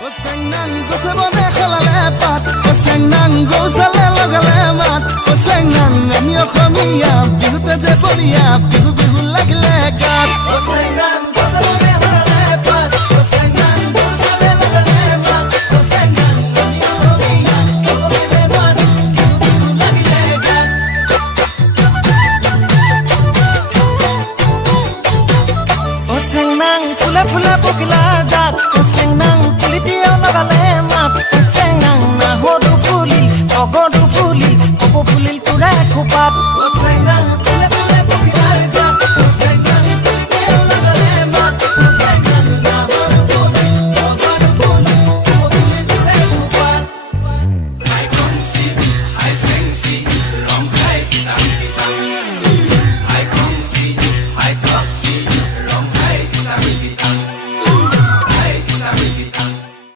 ও সেংনাং গোসে বনে খলালে পাত ও সেংনাং গোসালে লগালে মাত ও সেংনাং আমি অসমীয়া বিহুতে যে বলিয়া বিহু বিহু লাগিলে গাত ও সেংনাং